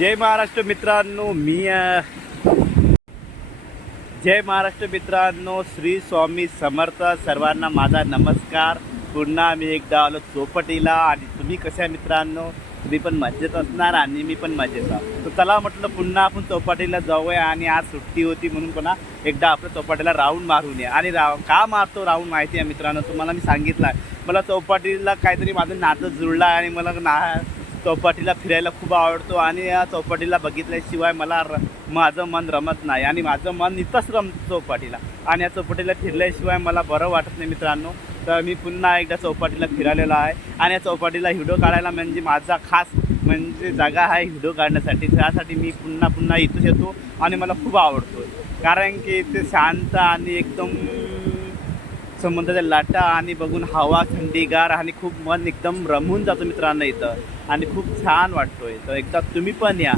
जय महाराष्ट्र मित्रांनो, जय महाराष्ट्र मित्रांनो, श्री स्वामी समर्थ. सर्वांना माझा नमस्कार. पुन्हा मी एकदा आलो चौपाटीला. आणि तुम्ही कशा मित्रांनो? तुम्ही पण मजेत असणार आणि मी पण मजेत आहे. तर चला म्हटलं पुन्हा आपण चौपाटीला जाऊया. आणि आज सुट्टी होती म्हणून पुन्हा एकदा आपल्या चौपाटीला राऊंड मारून या. आणि का मारतो राऊंड माहिती आहे मित्रांनो, तुम्हाला मी सांगितलं आहे. मला चौपाटीला काहीतरी माझं नातं जुळलं आहे आणि मला चौपाटीला फिरायला खूप आवडतो. आणि या चौपाटीला बघितल्याशिवाय माझं मन रमत नाही. आणि माझं मन इथंच रमतं चौपाटीला. आणि या चौपाटीला फिरल्याशिवाय मला बरं वाटत नाही मित्रांनो. तर मी पुन्हा एकदा चौपाटीला फिरालेलो आहे. आणि या चौपाटीला व्हिडिओ काढायला म्हणजे माझा खास म्हणजे जागा आहे व्हिडिओ काढण्यासाठी. त्यासाठी मी पुन्हा इथंच येतो आणि मला खूप आवडतो. कारण की इथे शांत आणि एकदम समुद्राच्या लाटा आणि बघून हवा थंडीगार आणि खूप मन एकदम रमून जातो मित्रांनो इथं. आणि खूप छान वाटतोय. तर एकदा तुम्ही पण या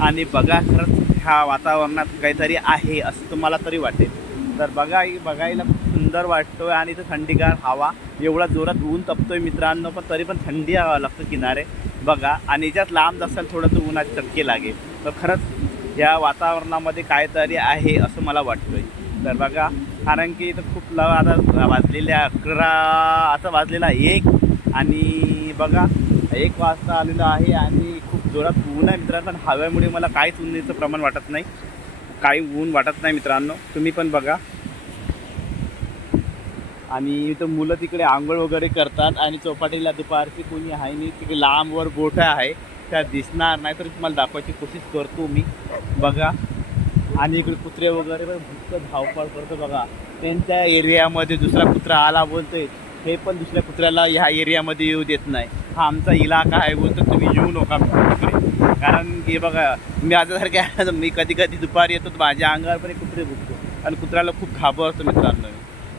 आणि बघा. खरंच ह्या वातावरणात काहीतरी आहे असं तुम्हाला तरी वाटेल. तर बघायला खूप सुंदर वाटतोय. आणि इथं थंडीगार हवा, एवढा जोरात ऊन तपतोय मित्रांनो, पण तरी पण थंडी हवा लागतं किनारे बघा. आणि याच्यात लांब असेल थोडं तर उन्हाचे चटके लागेल. तर खरंच या वातावरणामध्ये काहीतरी आहे असं मला वाटतोय. तर बघा, कारण की इथं खूप आता वाजलेल्या 11, आता वाजलेला 1. आणि बघा 1 वाजता आलेलं आहे आणि खूप जोरात ऊन आहे मित्रांनो. पण हव्यामुळे मला काहीच उन्हाचं प्रमाण वाटत नाही, काही ऊन वाटत नाही मित्रांनो. तुम्ही पण बघा. आणि इथं मुलं तिकडे आंघोळ वगैरे करतात. आणि चौपाटीला दुपारची कोणी आहे नाही. तिकडे लांबवर बोटं आहे, त्या दिसणार नाही, तर तुम्हाला दाखवायची कोशिश करतो मी बघा. आणि इकडे कुत्रे वगैरे पण भुतकं धावपळ करतो बघा. त्यांच्या एरियामध्ये दुसरा कुत्रा आला बोलतोय, हे पण दुसऱ्या कुत्र्याला ह्या एरियामध्ये येऊ देत नाही. हा आमचा इलाका आहे बोलतो, तुम्ही येऊ नका तिकडे. कारण की बघा, मी आजसारख्या मी कधी दुपारी येतो तर माझ्या अंगावर पण एक कुत्रे भुकतो. आणि कुत्र्याला खूप घाबरतो मित्रांनो.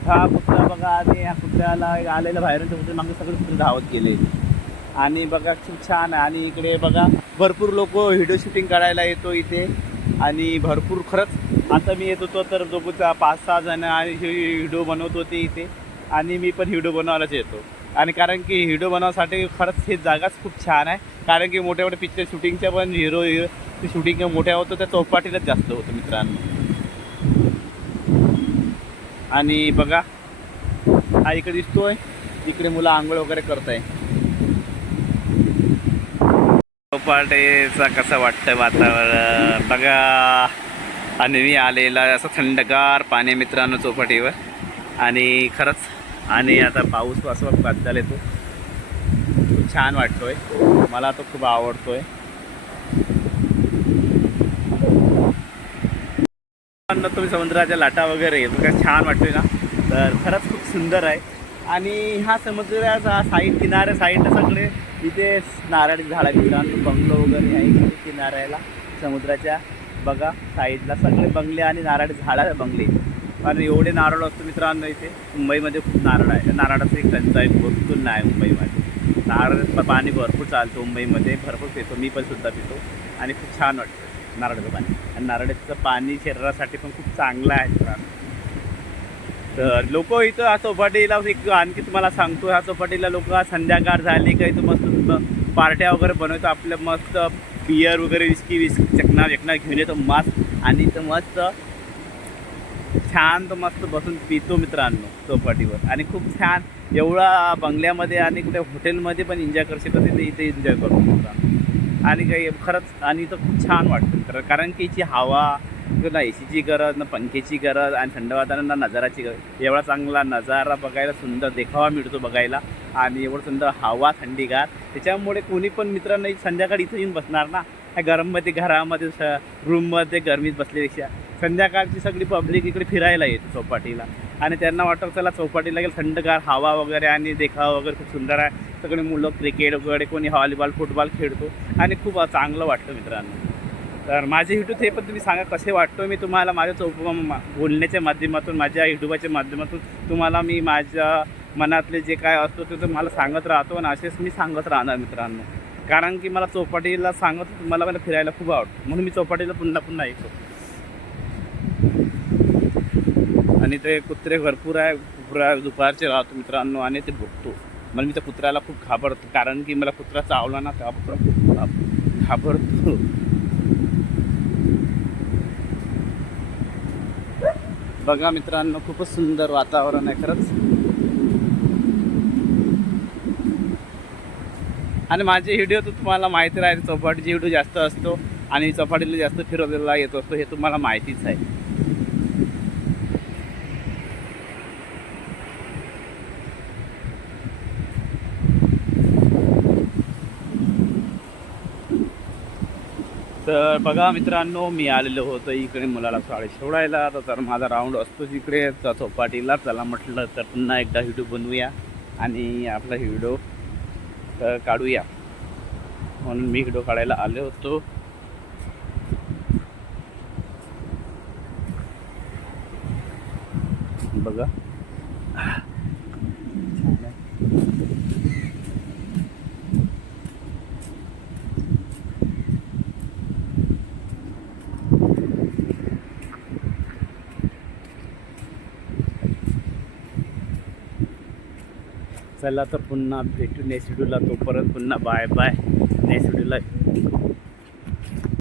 हा कुत्रा बघा, आणि ह्या कुत्र्याला आलेलं बाहेरून कुत्रे मागे सगळे कुत्रे धावत गेले. आणि बघा खूप छान आहे. आणि इकडे बघा भरपूर लोक व्हिडिओ शूटिंग करायला येतो इथे. आणि भरपूर खरंच आता मी येत होतो तर जवळचा 5-6 जण आणि व्हिडिओ बनवत होते इथे. आणि मी पण व्हिडिओ बनवायलाच येतो. आणि कारण की व्हिडिओ बनवण्यासाठी खरंच ही जागाच खूप छान आहे. कारण की मोठ्या पिक्चर शूटिंगच्या पण हिरो शूटिंग मोठ्या होतं त्या चौपाटीलाच जास्त होतं मित्रांनो. आणि बघा हा इकडे दिसतोय, इकडे मुलं आंघोळ वगैरे करताय. चौपाटीचं कसं वाटतं वातावरण बघा. आणि मी आलेला असं थंडगार पाणी मित्रांनो चौपाटीवर. आणि खरंच आणि आता पाऊस असं बदल येतो, खूप छान वाटतोय. मला तो खूप आवडतोय. तुम्ही समुद्राच्या लाटा वगैरे बघा, छान वाटतोय ना. तर खरंच खूप सुंदर आहे. आणि ह्या समुद्राचा किनाऱ्या साईडला सगळे इथे नारळ झाडं मित्रांनो, बंगलो वगैरे आहे इथे किनाऱ्याला समुद्राच्या बघा साईडला सगळे बंगले आणि नारळ झाडं बंगले. आणि एवढे नारळ असतो मित्रांनो इथे. मुंबईमध्ये खूप नारळ आहे. नारळाचं एक टंचाई भरपूर नाही मुंबईमध्ये. नारळ पाणी भरपूर चालतो मुंबईमध्ये, भरपूर पितो, मी पण सुद्धा पितो. आणि खूप छान वाटतं नारळाचं पाणी. आणि नारळाचं पाणी शरीरासाठी पण खूप चांगलं आहे मित्रांनो. तर लोक इथं हा चौपाटीला एक आणखी तुम्हाला सांगतो, ह्या चौपाटीला लोक संध्याकाळ झाली का इथं मस्त पार्ट्या वगैरे बनवतो. आपलं मस्त बियर वगैरे विस्की चकना घेऊन येतो मस्त. आणि इथं मस्त शांत मस्त बसून पितो मित्रांनो चौपाटीवर. आणि खूप छान एवढा बंगल्यामध्ये आणि कुठे हॉटेलमध्ये पण एन्जॉय करू शकत नाही, इथे एन्जॉय करतो मित्रांनो. आणि काही खरंच आणि इथं खूप छान वाटतं. कारण की याची हवा ना एसीची गरज, ना पंख्याची गरज, आणि थंड वातावरण ना नजाराची गरज. एवढा चांगला नजारा बघायला, सुंदर देखावा मिळतो बघायला. आणि एवढं सुंदर हवा थंडीगार, त्याच्यामुळे कोणी पण मित्रांनो संध्याकाळी इथं येऊन बसणार ना. ह्या गरममध्ये घरामध्ये रूममध्ये गरमीत बसल्यापेक्षा संध्याकाळची सगळी पब्लिक इकडे फिरायला येते चौपाटीला. आणि त्यांना वाटतं चला चौपाटीला गेलं, थंडगार हवा वगैरे आणि देखावा वगैरे खूप सुंदर आहे. सगळे मुलं क्रिकेट वगैरे, कोणी व्हॉलीबॉल फुटबॉल खेळतो. आणि खूप चांगलं वाटतं मित्रांनो. तर माझे यूट्यूब हे पण तुम्ही सांगा कसे वाटतो. मी तुम्हाला माझ्या बोलण्याच्या माध्यमातून, माझ्या यूट्यूबाच्या माध्यमातून तुम्हाला मी माझ्या मनातले जे काय असतो ते तुम्हाला सांगत राहतो. आणि असेच मी सांगत राहणार मित्रांनो. कारण की मला चौपाटीला मला फिरायला खूप आवडतं, म्हणून मी चौपाटीला पुन्हा येतो. आणि ते कुत्रे भरपूर आहे, दुपारचे राहतो मित्रांनो. आणि ते भुकतो. मला मी त्या कुत्र्याला खूप घाबरतो. कारण की मला कुत्रा चावला ना, त्या खूप घाबरतो. बघा मित्रांनो, खूपच सुंदर वातावरण आहे खरंच. आणि माझे व्हिडिओ तर तुम्हाला माहिती राहील, चौपाटीचे व्हिडिओ जास्त असतो आणि चौपाटीला जास्त फिरवलेला येत असतो, हे तुम्हाला माहितीच आहे. तर बघा मित्रांनो, मी आलेलो होतो इकडे मुलाला शाळेत सोडायला. तर माझा राऊंड असतोच इकडे चौपाटीला. चला म्हटलं तर पुन्हा एकदा व्हिडिओ बनवूया आणि आपला व्हिडिओ काढूया, म्हणून मी व्हिडिओ काढायला आलो होतो. बघा चला तर पुन्हा भेटू नेक्स्ट व्हिडिओला. तोपर्यंत पुन्हा बाय बाय. नेक्स्ट व्हिडिओला